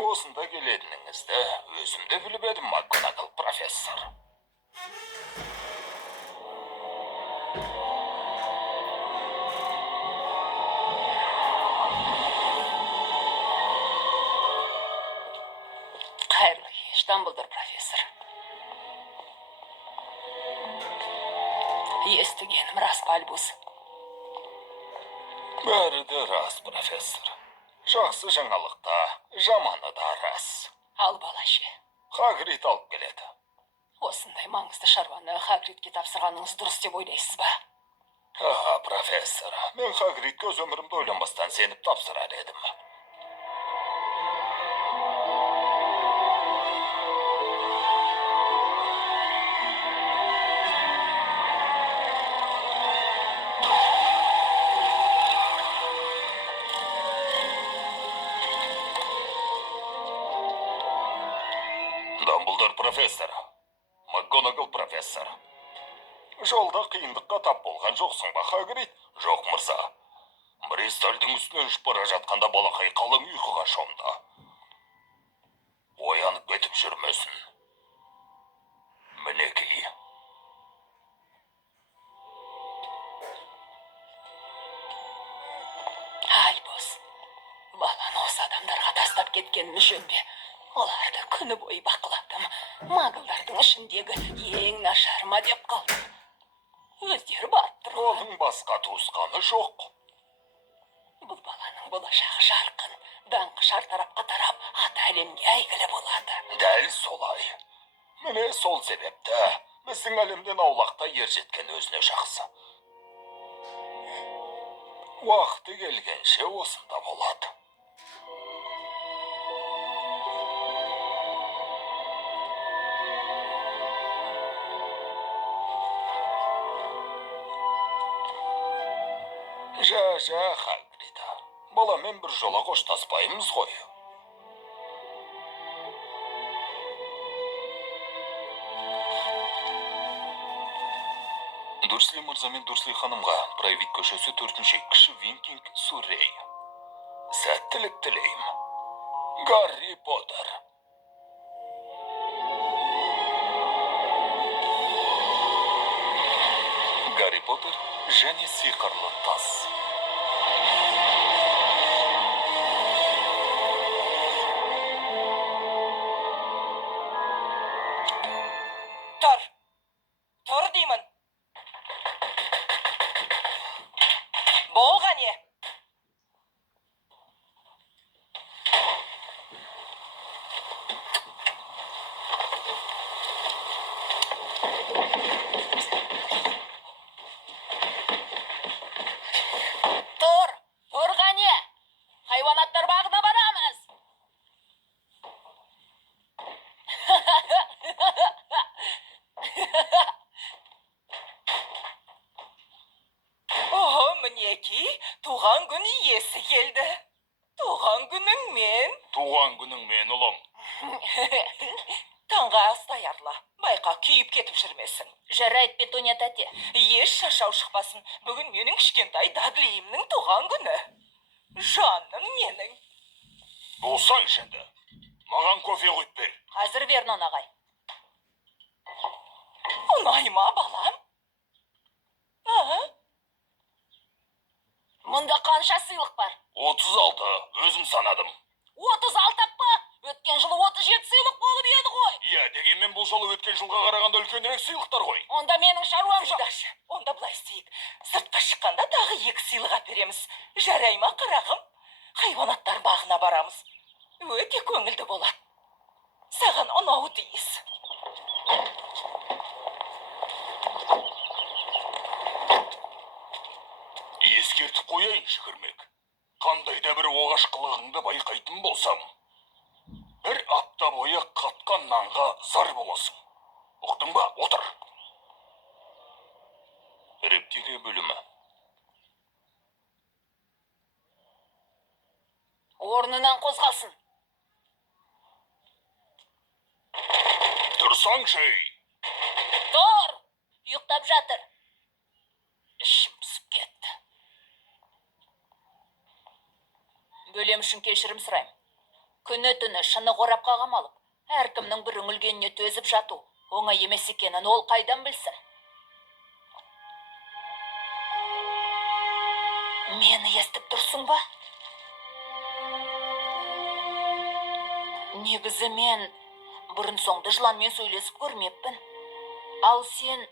Осында келетініңізді өзім де біліп едім, МакГонагал профессор. Қайырлы кеш, Дамблдор профессор. Естігенім рас па, Альбус? Бәрі де рас, профессор. Жақсы жаңалықта, жаманы да рас. Ал бала ше. Хагрид алып келеді. Осындай маңызды шаруаны Хагридке тапсырғаныңыз дұрыс деп ойлайсыз ба? Профессор, мен Хагридке өз өмірімді ойланбастан сеніп тапсырар едім. Дамблдор профессор, МакГонагал профессор. Жолда қиындыққа тап болған жоқсың ба, Хагрид? Жоқ, мырза. Бристольдің үстінен ұшып бара жатқанда балақай қалың ұйқыға шомды. Оянып кетіп жүрмесін. Мінекей. Альбус, баланы осы адамдарға тастап кеткенін жөн бе? Оларды күні бойы бақыладым. Маглдардың ішіндегі ең нашар ма деп қалдым. Өздері барып тұр. Оның басқа туысқаны жоқ. Бұл баланың болашағы жарқын, даңқы шартарапқа тарап, аты әлемге әйгілі болады. Дәл солай. Міне сол себепті біздің әлемден аулақта ер жеткен өзіне жақсы. Уақыты келгенше осында болады. Жа, Хагрид. Баламен бір жола қоштаспаймыз ғой. Дурсли мырза мен Дурсли ханымға Прайвит көшесі 4-ші кіші Винкинг Суррей. Сәттілік тілейм. Гарри Поттер. Гарри Поттер және сиқырлы тас. Тұр деймін. Болған не? Тұр ғане. Хайуанаттар бағына барамыз. Мінеки, туған күн иесі келді. Туған күнің мен. Туған күнің мен, ұлым. Таңға астай арла. Байқа күйіп кетіп жүрмесін. Жарайды, Петуния тәте. Еш шашау шықпасын. Бүгін менің кішкентай Дадлиімнің туған күні. Жаным менің. Болсаң шынды. Маған кофе құйып бер. Қазір Вернон ағай. Ұнайма, балам? Мұнда қанша сыйлық бар? 36, өзім санадым. 36 па? Өткен жылы 37 сыйлық болып еді ғой. Иә, дегенмен бұл жолы өткен жылға қарағанда үлкенірек сыйлықтар ғой. Онда менің шаруам жоқ. Онда былай істейік. Сыртқа шыққанда тағы 2 сыйлық әпереміз. Жарай ма, қарағым? Хайуанаттар бағына барамыз. Өте көңілді болады. Саған ұнауы тиіс. Ескертіп қояйын, жүгірмек. Қандай да бір оғаш қылығыңды байқайтын болсам, бір апта бойы қатқан нанға зар боласың. Ұқтың ба? Отыр. Рептилия бөлімі. Орнынан қозғалсын. Тұрсаңшы. Тұр! Ұйықтап жатыр. Ішім пісіп кетті. Бөлем үшін кешірім сұрайым. Күні түні шыны қорапқа қамалып, әркімнің бір үңілгеніне төзіп жату, оңай емес екенін ол қайдан білсін? Мені естіп тұрсың ба? Негізі мен бұрын соңды жыланмен сөйлесіп көрмеппін. Ал сен,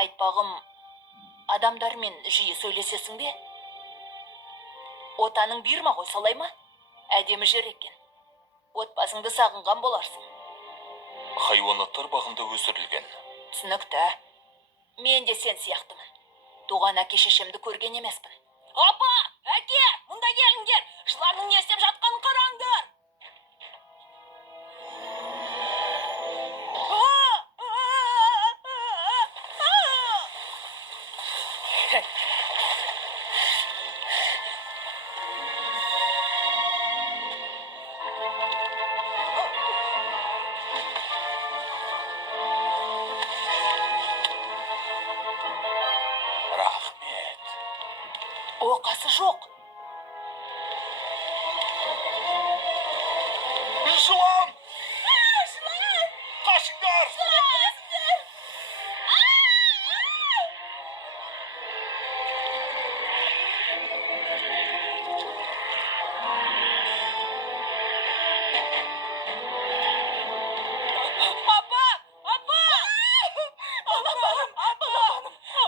айтпағым, адамдармен жиі сөйлесесің бе? Отаның бирма ғой, солай ма? Әдемі жер екен. Отбасыңды сағынған боларсың. Хайуанаттар бағында өсірілген. Түсінікті. Мен де сен сияқтымын. Туған әке шешемді көрген емеспін. Апа, әке, мұнда келіңдер. Жыланның не істеп жатқанын қараңдар. Рахмет. Оқасы жоқ. Жылан! Жылан! Қашыңдар!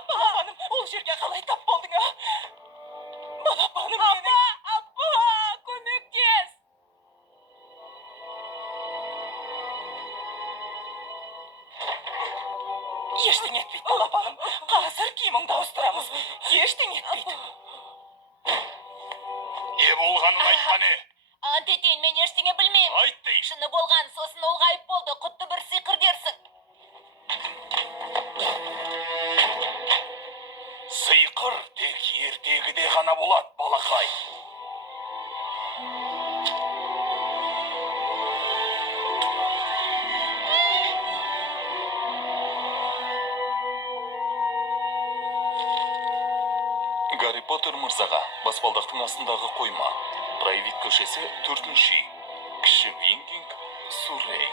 Балапаным, ол жерге қалай тап болдың, а? Балапаным менің. Апа, көмектес. Ештеңе етпейді, балапаным. Қазір киіміңді ауыстырамыз. Ештеңе етпейді. Не болғанын айтқаны? Ант етейін, мен ештеңе білмеймін. Айт дейін. Шыны болған, сосын ол ғайып болды. Құтты бір сиқыр дерсің. Сиқыр тек ертегіде ғана болады, балақай. Гарри Поттер мырзаға баспалдақтың астындағы қойма. Прайвит көшесі 4-ші үй. Кіші Вингинг, Суррей.